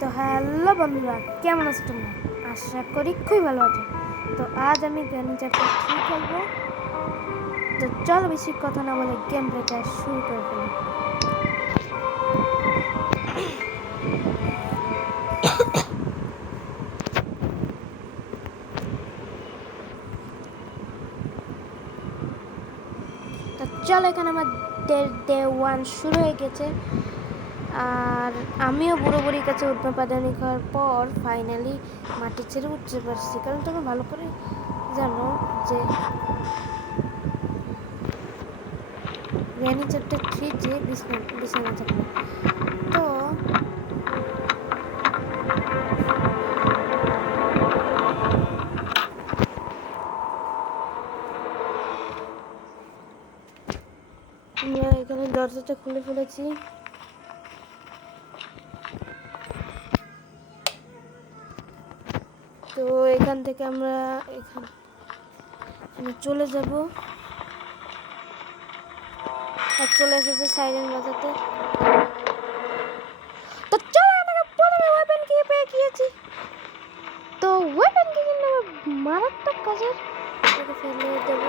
তো হ্যালো বন্ধুরা, কেমন আছো তোমরা? আশা করি খুবই ভালো আছো। তো আজ আমি গ্র্যানি চ্যাপ্টার 3 খেলবো। তো চলো বেশি কথা না বলে গেম প্লেটা শুরু করে ফেলি। তো চলো, এখানে আমার ডে 1 শুরু হয়ে গেছে। আর আমিও বুড়ো বুড়ির কাছে উঠবে পাদানি খাওয়ার পর ফাইনালি মাটি ছেড়ে উঠতে পারছি, কারণ তোমরা ভালো করে জানো যে গ্র্যানি চ্যাপ্টার 3 যে বিছানা থাকবে। তো আমরা এখানে দরজাটা খুলে ফেলেছি। তো এখান থেকে আমরা এখানে চলে যাব। আর চলে এসেছে সাইরেন বাজাতে। তো চলো, আমরা প্রথমে ওয়েপন কি পেয়ে গিয়েছি। তো ওয়েপন কি কিন্তু মারাত্মক কাজের, এটাকে ফেলে দেবো।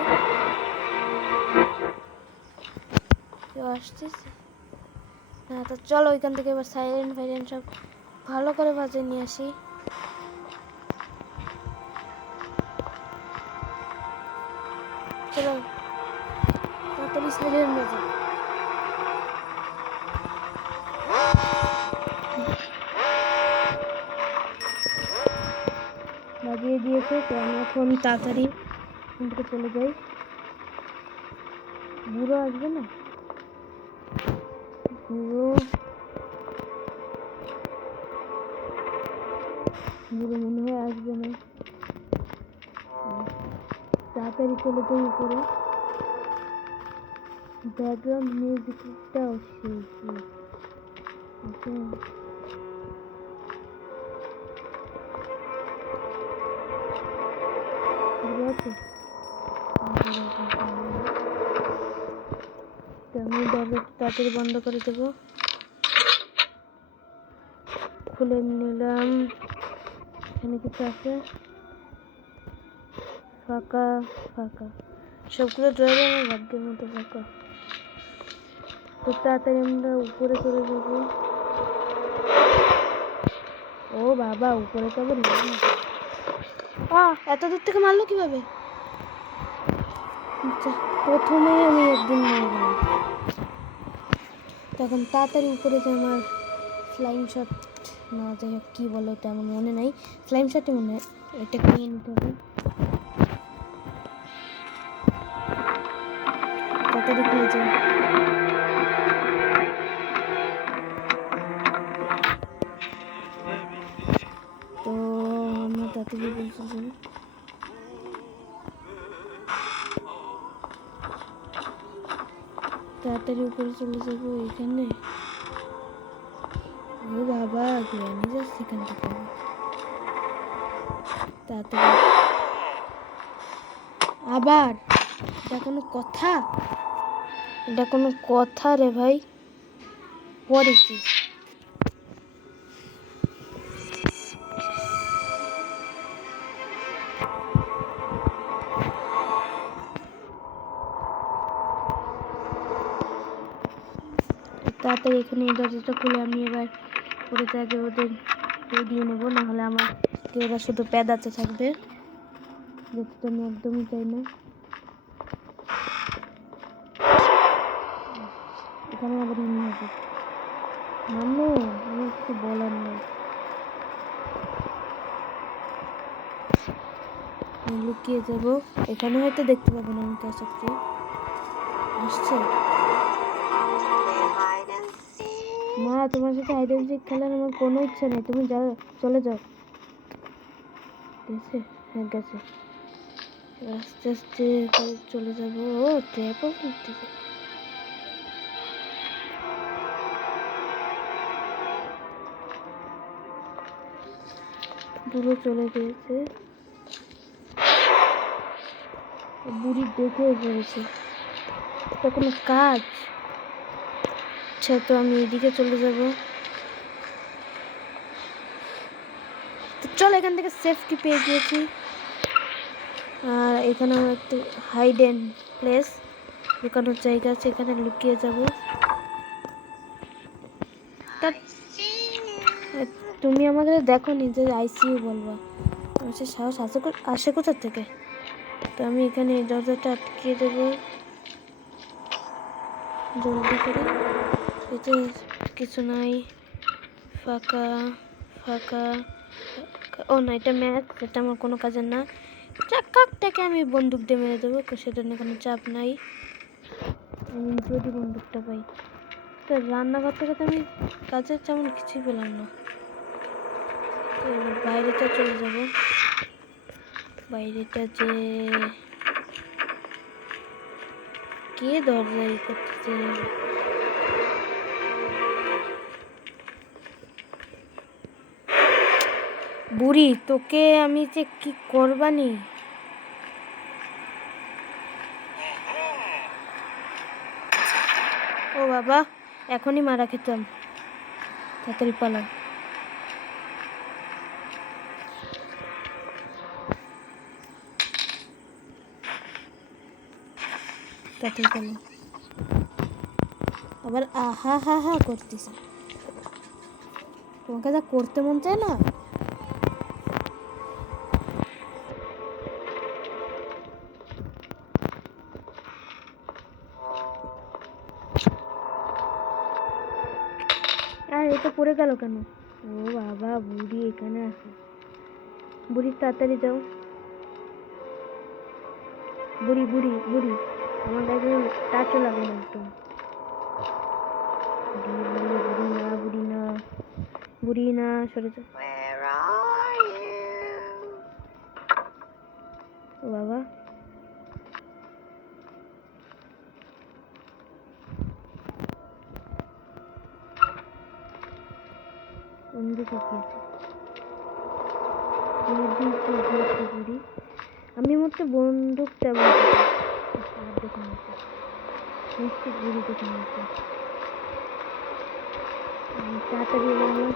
কেউ আসতেছে না। তো চলো ওইখান থেকে এবার সাইরেন সব ভালো করে বাজে নিয়ে আসি। চলো তাড়াতাড়ি সাইরেন বাজে। বাজিয়ে দিয়েছে। তো আমি এখন তাড়াতাড়ি এখান থেকে চলে যাই। বুড়ো আসবে না, বুড়ো মনে হয় আসবে না। তাড়াতাড়ি চলে যাই উপরে। ব্যাকগ্রাউন্ড মিউজিকটাও সেই আমি দরজা তাড়াতাড়ি বন্ধ করে দেবো। খুলে নিলাম। এখানে কিছু আছে? ফাঁকা ফাঁকা, সবগুলো ড্রয়ারে আমার ভাগ্যের মতো ফাঁকা। তো তাড়াতাড়ি আমরা উপরে চলে যাব। ও বাবা, উপরে তো আবার এত দূর থেকে মারলো কিভাবে? প্রথমে আমি একদিন মেরে গেলাম। তখন তাড়াতাড়ি উপরে যে আমার ফ্লাইং শট, না যাই হোক কী বলে ওটা আমার মনে নাই, ফ্লাইং শটই মনে হয়, এটাকে নিয়ে নিতে হবে। তাড়াতাড়ি খুলে যাই। তো আমরা তাড়াতাড়ি বলছি তাড়াতাড়ি উপরে চলে যাবো। এখানে ও বাবা, গ্র্যানি যাচ্ছে এখান থেকে। তাড়াতাড়ি আবার, এটা কোনো কথা? এটা কোনো কথা রে ভাই? What is this? তাড়াতাড়ি এখানে এই দরজাটা খুলে আমি এবার পরে আগে ওদের দিয়ে নেবো, নাহলে আমার ওরা শুধু প্যাদাতে থাকবে, যেটা তো আমি একদমই চাই না। এখানে আবার ইনি হবে মানে আমার কিছু বলার নেই। লুকিয়ে যাব। এখানে হয়তো দেখতে পাবো না আমাকে আসছে। আসছে না, তোমার সাথে হাইড অ্যান্ড সিক খেলার আমার কোনো ইচ্ছা নেই। তুমি যাও, চলে যাও। গেছে? হ্যাঁ গেছে। আস্তে আস্তে চলে যাব। ও ট্র্যাপও ফেলতেছে। বুড়ো চলে গিয়েছে, বুড়ি দেখে পড়েছে। এটা কোনো কাজ? আচ্ছা, তো আমি এদিকে চলে যাব। তো চল এখান থেকে সেফটি পেয়ে গিয়েছি। আর এখানে আমার একটু হাইডেন প্লেস, লুকানোর জায়গা আছে, এখানে লুকিয়ে যাব। তুমি আমাকে দেখো নি যে আইসিইউ বলবা, সে সাহস আসে কোথা থেকে? তো আমি এখানে দরজাটা আটকে দেবো জলদি করে। এতে কিছু নাই, ফাঁকা ফাঁকা। ও না, এটা ম্যাচ, এটা আমার কোনো কাজের না। কাকটাকে আমি বন্দুক দিয়ে মেরে দেবো, সেটা নিয়ে কোনো চাপ নাই। আমি যদি বন্দুকটা পাই। তো রান্নাঘর থেকে তো আমি কাজের তেমন কিছুই পেলাম না। তো এবার বাইরেটা চলে যাব। বাইরেটা যে কে দরজা ই করতেছে? বুড়ি, তোকে আমি যে কি করবানি। ও বাবা, এখনই মারা খেতাম। তাড়াতাড়ি পালাম। তাড়াতাড়ি পালাম। আবার আহা হা হা করতেছে। তোমাকে যা করতে মন চায় না। আর এটা পড়ে গেল কেন? ও বাবা, বুড়ি এখানে আছে। বুড়ি তাড়াতাড়ি যাও। বুড়ি বুড়ি বুড়ি, আমার গায়ে টাচও লাগে না একদম। বুড়ি না, বুড়ি না, বুড়ি না, সরে যাও। ও বাবা, কোন দিকে গিয়েছে? বুড়ি, আমি মতো বন্দুকটা দেখে নিয়েছি। নিশ্চিত বুড়ি দেখে নিয়েছে। তাড়াতাড়ি আমার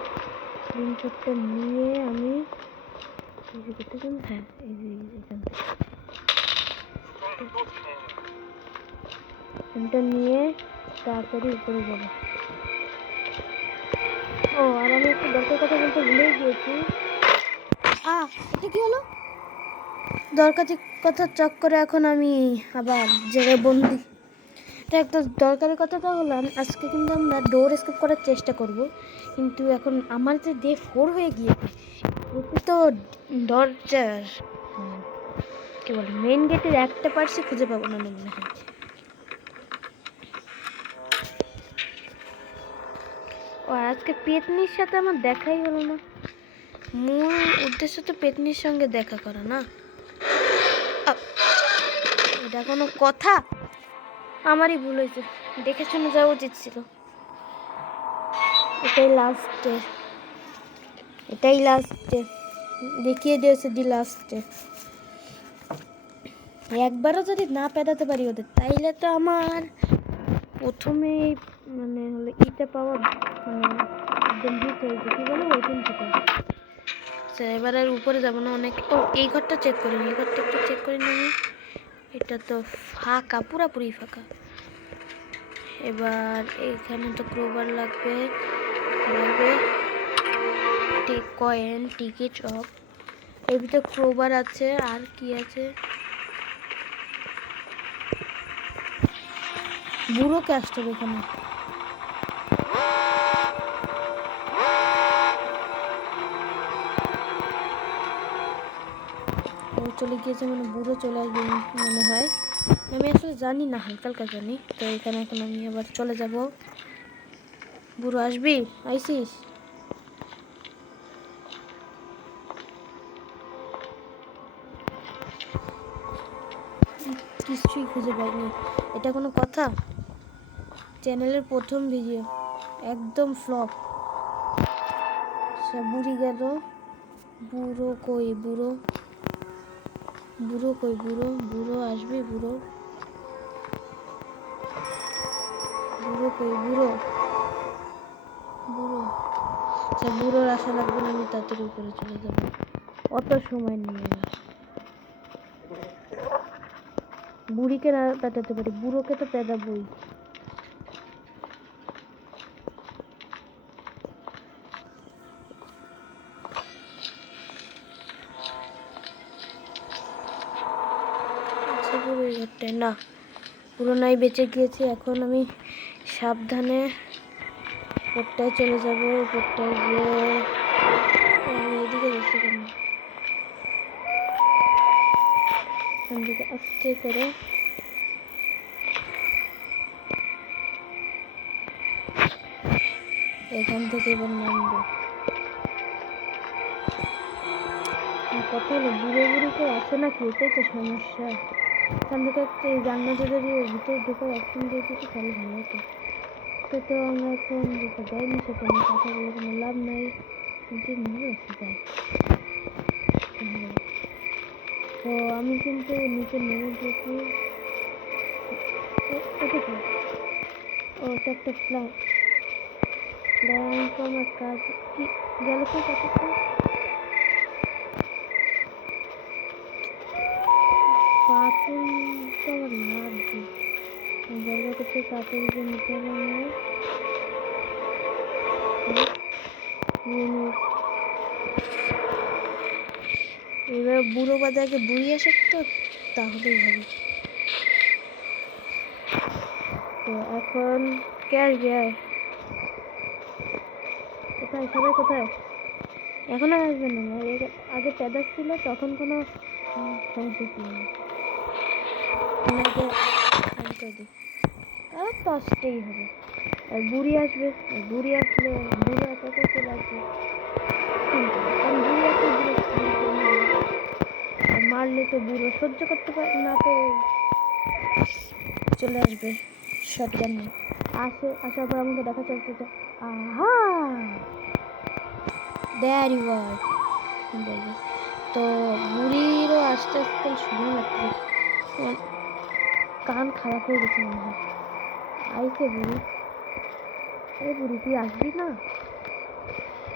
স্ক্রিনশটটা নিয়ে আমি হ্যাঁ, এখান থেকে নিয়ে তাড়াতাড়ি উপরে যাব। ও, আর আমি একটা দরকার কথা বলতে ভুলেই গিয়েছি। এটা কি হলো? দরকারি কথা চক করে এখন আমি আবার জায়গায় বন্দি। এটা একটা দরকারি কথাটা হলো, আজকে কিন্তু আমরা ডোর এসকেপ করার চেষ্টা করব, কিন্তু এখন আমার যে ডে 4 হয়ে গিয়েছে, ওতে তো দরজার কি বলে মেন গেটের একটা পার্টসই খুঁজে পাবো না মনে হয়। ও, আজকে পেতনির সাথে আমার দেখাই হলো না। মূল উদ্দেশ্য তো পেতনির সঙ্গে দেখা করা না। এটা কোনো কথা? আমারই ভুল হয়েছে, দেখে শুনে যাওয়া উচিত ছিল। এটাই লাস্টে দেখিয়ে দিয়েছে দি লাস্টে। একবারও যদি না পেটাতে পারি ওদের, তাইলে তো আমার প্রথমেই মানে হলো ইটা পাওয়া মানে একদম ভিত হয়েছে, কি বলো ওইখান থেকে। এবার আর উপরে যাবো না অনেক। ও, এই ঘরটা চেক করি, এই ঘরটা একটু চেক করি না আমি। এটা তো ফাঁকা, পুরাপুরি ফাঁকা। এবার এখানে তো ক্রোবার লাগবে, কয়েন, টিকিট অফ। এর ভিতরে ক্রোবার আছে, আর কি আছে? বুড়োকে আসতে হবে এখানে। ও চলে গিয়েছে, মানে বুড়ো চলে আসবে মনে হয়। আমি আসলে জানি না, হালকা হালকা জানি। তো এখানে এখন আমি আবার চলে যাব। বুড়ো আসবি? আইসিস? কিছুই খুঁজে পাইনি। এটা কোনো কথা? চ্যানেলের প্রথম ভিডিও একদম ফ্লপ। বুড়ি গেল। বুড়ো কই? বুড়ো কই? বুড়ো আসবি? বুড়ো কই? বুড়ো আচ্ছা, বুড়োর আশা লাগবে না, আমি তাড়াতাড়ি উপরে চলে যাব, অত সময় নিয়ে না। বুড়িকে না পেটাতে পারি, বুড়োকে তো পেটাবই। আচ্ছা, বুড়ো এই ঘরটায় না, পুরো নাই বেঁচে গিয়েছে। এখন আমি সাবধানে উপরটায় চলে যাব। উপরটায় গিয়ে আমি এদিকে যাচ্ছি কেন, এখান থেকে আস্তে করে এখান থেকে এবার নামবো। কথা হলো, বুড়ো বুড়ি কেউ আসে নাকি, এটাই তো সমস্যা। এখান থেকে একটা এই জানলাটা যদি ভিতরে ঢোকার অপশন দিয়ে দিত তাহলে ভালো হতো। সে তো আমরা এখন যেটা দেয়নি, সেটা নিয়ে কথা বলে কোনো লাভ নাই। যে মনে রাখতে চাই, তো আমি কিন্তু নিচে নেমে দিয়েছি। এটা কি? ও, এটা একটা প্ল্যাঙ্ক আমার কাজ কি গেল তো কতক্ষণ। পাথর তো আমার লাগবে, জায়গা করতে তাড়াতাড়ি যে নিতে হবে আমার। এবার বুড়ো বাজাকে বুড়ি আসে তো, তাহলেই হবে। তো এখন কে আসবে? কোথায় সবাই, কোথায়? এখন আর আসবে না, আগে প্যাদাস ছিল তখন কোনো সমস্যা ছিল না। আর তো আসতেই হবে। আর বুড়ি আসবে, বুড়ি আসলে বুড়ো একা চলে আসবে, কারণ বুড়ি আসলে মারলে তো বুড়ো সহ্য করতে পারে না, তো চলে আসবে শটগান নিয়ে। আসার পর আমাকে দেখা চলতে, আহা দেয়ার ইউ আর বলবে। তো বুড়িরও আস্তে আস্তে সময় লাগবে, কান খারাপ হয়ে গেছে মনে হয়। আইসে বুড়ি, আরে বুড়ি তুই আসবি না?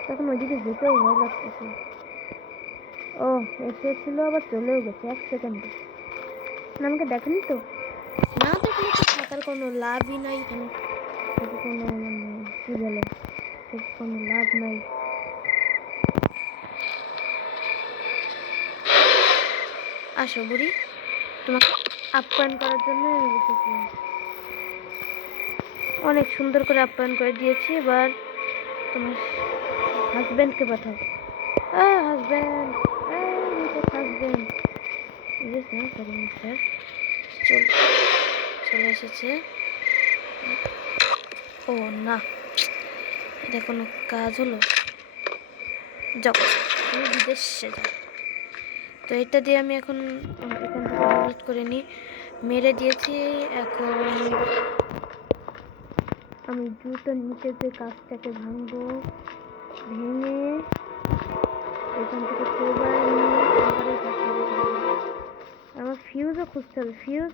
তখন ওইদিকে যেতেও ভয় লাগতেছে। ও এসেছিল, আবার চলেও গেছে 1 সেকেন্ডে। আমাকে দেখেনি তো, না দেখলে তো থাকার কোনো লাভই নাই, কোনো মানে কি বলে, কোনো লাভ নাই। আসো বুড়ি, তোমাকে আপ্যায়ন করার জন্য আমি বসেছিলাম। অনেক সুন্দর করে আপ্যায়ন করে দিয়েছি। এবার তোমার হাজব্যান্ডকে পাঠাও। হাজব্যান্ড, হাজব্যান্ড, সরি মিস্টার, চলে এসেছে। ও না, এটা কোনো কাজ হলো? যাও, তুমি বিদেশে যাও। তো এটা দিয়ে আমি এখন এখান থেকে ডিলিট করে নিই, মেরে দিয়েছি। এখন আমি জুতো নিচে যে কাজটাকে ভাঙবো, ভেঙে এখান থেকে আমার ফিউজও খুঁজতে হবে। ফিউজ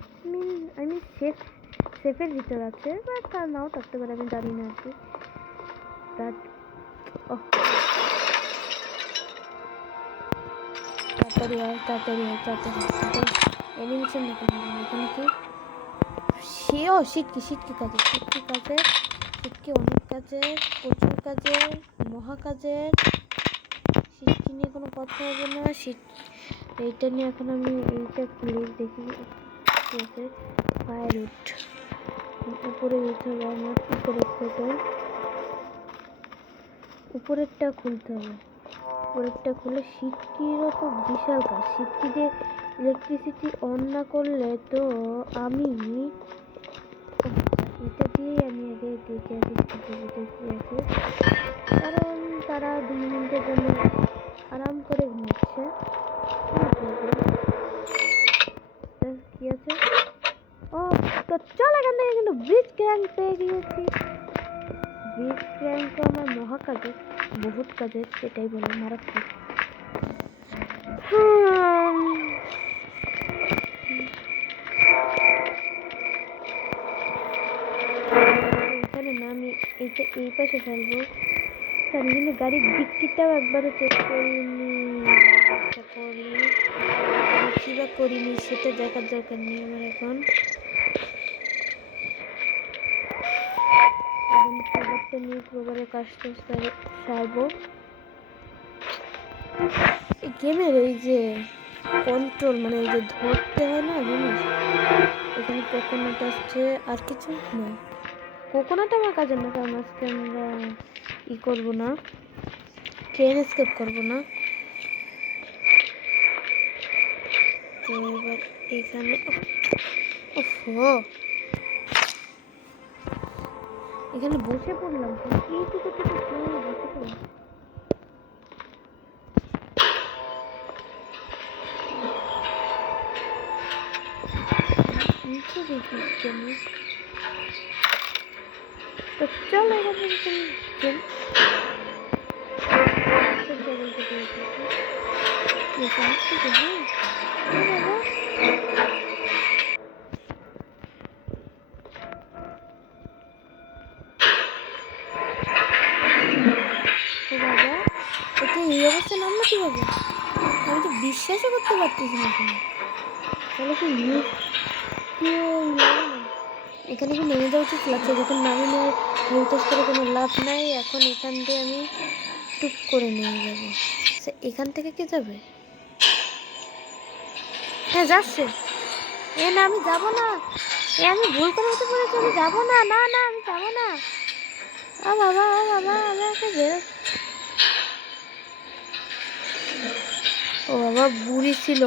সেফের ভিতর আছে, বা তা নাও থাকতে পারে, আমি জানি না আর কি। তাড়াতাড়ি এনিমেশন দেখে এখানে কি সেও সিটকি অনেক কাজের, প্রচুর কাজের, মহা কাজের। সিটকি নিয়ে কোনো কথা হবে না। এইটা নিয়ে এখন আমি এইটা খুলে দেখি কি আছে। ফায়ারউড উপরে যেতে হবে আমার, উপরেরটা খুলতে হবে। উপরেরটা খুলে সিটকিরও তো বিশাল কাজ। সিটকি দিয়ে ইলেকট্রিসিটি অন না করলে তো আমি এটা দিয়েই আমি আগে দেখে আসি কি আছে, কারণ তারা 2 মিনিটের জন্য আরাম করে ঘুমাচ্ছে। কি আছে? ও তো চল, এখান থেকে কিন্তু ব্রিজ ক্র্যাঙ্ক পেয়ে গিয়েছি। ব্রিজ ক্র্যাঙ্ক তো আমার মহা কাজের, বহুত কাজের, সেটাই বলে মারাত্মক। এখানে না, আমি এইটা এই পাশে ফেলবো। আমি কিন্তু গাড়ির ডিক্কিটাও একবারও চেক করিনি। আচ্ছা করি কি বা করিনি সেটা দেখার দরকার নেই আমার এখন। প্রোভারটা নিয়ে প্রোভারের কাজটা সারবো। এই গেমের এই যে কন্ট্রোল মানে এই যে ধরতে হয় না জিনিস, এখানে কোকোনাট আসছে আর কিছু না। কোকোনাট আমার কাজের না, কারণ আজকে আমরা ই করবো না, ট্রেন স্কেপ করবো না। তো এবার এখানে এখানে বসে পড়লাম, এইটুকু থেকে বসে পড়লাম। নিচে দেখিস কেন? তো চল এখান থেকে চল। এই অবস্থা নামলো কিভাবে? আমি তো বিশ্বাসই করতে পারতেছি না। তাহলে কি এখানে কি নেমে যাওয়া উচিত লাগছে? যখন নামে নেওয়ার হইতেস করে কোনো লাভ নাই। এখন এখান দিয়ে আমি টুক করে নেমে যাবো। এখান থেকে কি যাবে? হ্যাঁ যাচ্ছে। না আমি যাবো না, আমি ভুল করে হতে পড়েছি, আমি যাবো না। না না আমি যাবো না। বাবা আমাকে বেরো। ও বাবা বুড়ি ছিল,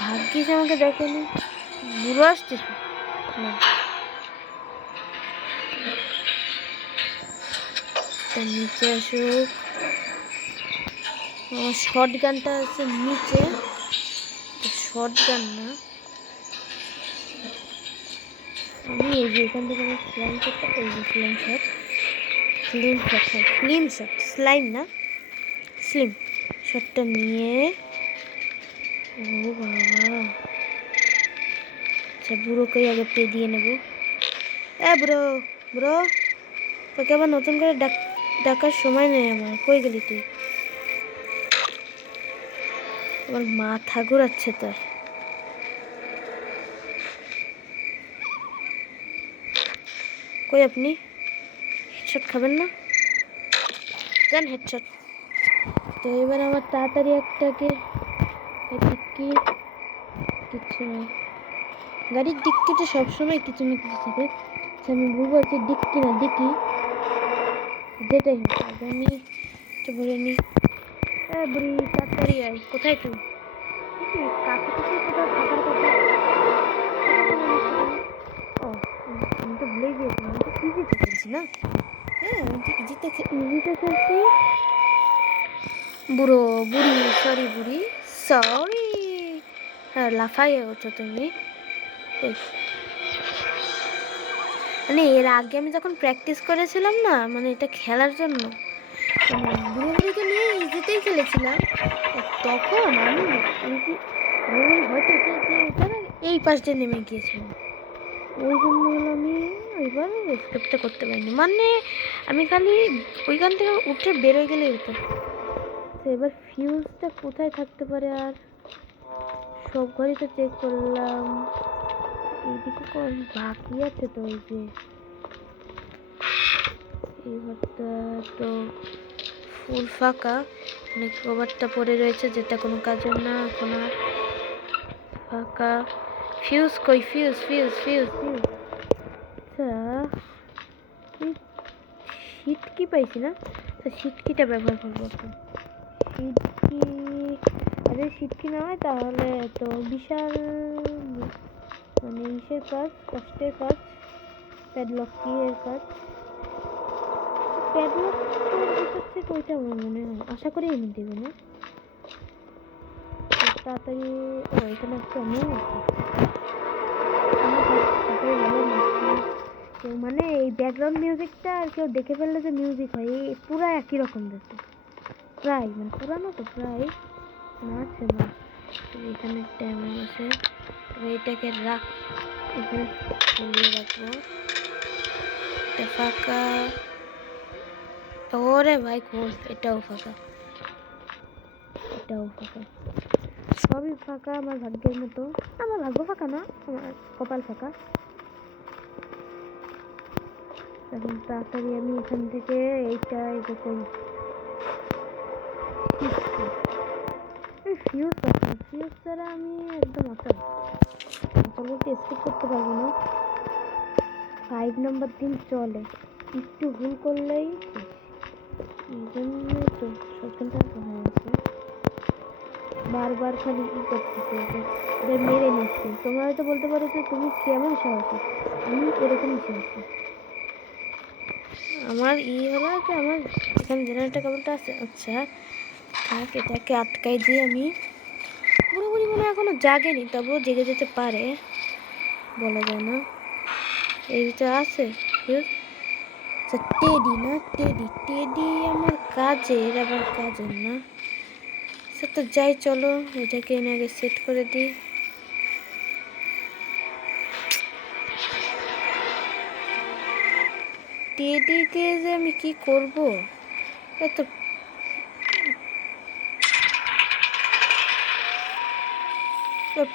ভাগ্যিস আমাকে দেখেনি। বুড়ো আসছে না, নিচে আসুক। আমার শর্ট গানটা আছে নিচে, শর্ট গান না। আমি এই যে এখান থেকে আমার স্লাইম শটটা, এই যে slime shot, slim shot, slime না স্লিম শটটা নিয়ে। ও বাবা, আচ্ছা বুড়োকেই আগে পে দিয়ে নেবো। ব্রো ব্রো, তোকে আবার নতুন করে ডাকার সময় নেই আমার। কই গেলি তুই? আমার মাথা ঘুরাচ্ছে তোর। কই আপনি? হেডশট খাবেন না? দেন হেডশট। তো এবার আমার তাড়াতাড়ি একটাকে ডিক্কি, কিচ্ছু নেই গাড়ির ডিক্কিতে সবসময় কিছু না কিছু থাকে। আমি ভুল বলছি, ডিক্কি না ডিক্কি, যেটাই হোক। আগে আমি একটু ভরে নিই। বুড়ি তাড়াতাড়ি আয়। কোথায় তুই? কাছাকাছি কোথাও থাকার কথা। ও আমি তো ভুলেই গিয়েছিলাম, আমি তো ইজিতে খেলছি না। হ্যাঁ আমি তো ইজিতে খেলছি। বুড়ো বুড়ি, সরি বুড়ি, সরি। হ্যাঁ লাফাই হতো তুমি। মানে এর আগে আমি যখন প্র্যাকটিস করেছিলাম না, মানে এটা খেলার জন্য, বুড়ো বুড়িকে নিয়ে ইজিতেই খেলেছিলাম। তখন আমি হয়তো এই পাশ দিয়ে নেমে গিয়েছিলাম, ওই জন্য আমি এবার স্কেপটা করতে পারিনি। মানে আমি খালি ওইখান থেকে উঠে বেরোয় গেলেই হতো। এবার ফিউজটা কোথায় থাকতে পারে? আর সব ঘরই তো চেক করলাম, এইদিকে কোন বাকি আছে? তো ওই যে এই ঘরটা তো ফুল ফাঁকা, অনেক কভারটা পড়ে রয়েছে যেটা কোনো কাজের না এখন আর। ফাঁকা। ফিউজ কই? ফিউজ ফিউজ ফিউজ ফিউজ আচ্ছা সিটকি পাইছি না, সিটকিটা ব্যবহার করবো এখন। সিটকি, আরে সিটকি না হয় তাহলে তো বিশাল মানে ইসের কাজ, কষ্টের কাজ, প্যাডলক কি এর কাজ। প্যাডলক ভিতর থেকে ওইটা আমার মনে হয়, আশা করি আমি দেবো না তাড়াতাড়ি। ও এখানে একটা মেয়ে আছে, মানে এই ব্যাকগ্রাউন্ড মিউজিকটা আর কেউ দেখে ফেললে যে মিউজিক হয়, এই পুরো একই রকম দেখতে, প্রায় মানে পুরানো তো প্রায় না আছে না। এখানে ট্যামেল আছে, এইটাকে রাখ, এখানে ঝুলিয়ে রাখবো। এটা ফাঁকা, ওরে ভাই খোঁজ, এটাও ফাঁকা, এটাও ফাঁকা, সবই ফাঁকা আমার ভাগ্যের মতো। আমার ভাগ্য ফাঁকা না, আমার কপাল ফাঁকা। এখন তাড়াতাড়ি আমি এখান থেকে এইটা এটা করি। ফিউজ পাচ্ছি, ফিউজ ছাড়া আমি একদম অচল, অচল বলতে স্কিপ করতে পারবো না। 5 নম্বর দিন চলে, একটু ভুল করলেই শেষ। এই জন্যই তো সচেতনটা হয়ে আছে, বারবার খালি ই করতেছে, ওদের মেরে নিচ্ছে। তোমরা হয়তো বলতে পারো যে তুমি কেমন সাহসী, আমি এরকমই সাহসী। আমার হলো যে আমার এখানে জেনারেটর কেবলটা আছে। আচ্ছা থাক, এটাকে আটকাই দিয়ে আমি, পুরোপুরি মনে এখনো জাগেনি, তবুও জেগে যেতে পারে, বলা যায় না। এই ভিতরে আছে টেডি না, টেডি টেডি আমার কাজের, আবার কাজের না। সে তো যাই, চলো এটাকে এনে আগে সেট করে দিই। টেডিকে যে আমি কি করব, এত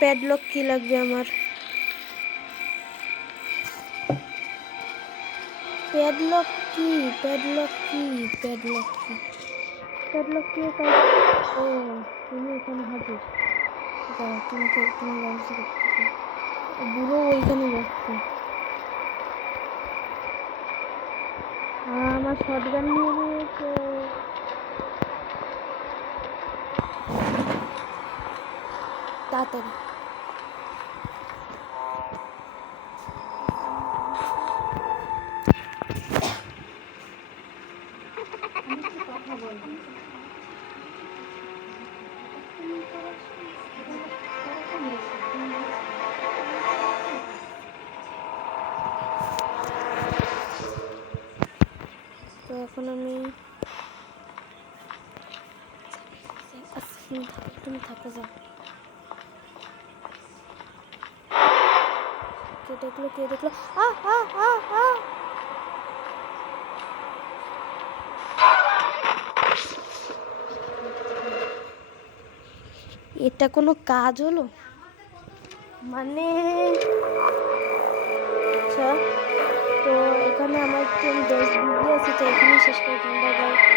প্যাডলক কি লাগবে আমার, প্যাডলক কি, প্যাডলক কি, প্যাডলক কি, প্যাডলক কি কাজ। ও তুমি এখানে হাজির, যাও তোমাকে, তোমার ব্যবস্থা করতেছি। বুড়ো ওইখানে যাচ্ছে, আমার শটগান নিয়ে নিয়েছে। তাড়াতাড়ি কথা বলবো। তো এখন আমি, তুমি থাকো, যাও। কে দেখলো, কে দেখলো, এটা কোনো কাজ হলো মানে? আচ্ছা, তো এখানে আমার একটু 10 বিজি আছে, তো এখানে শেষ করে দিন। Bye bye.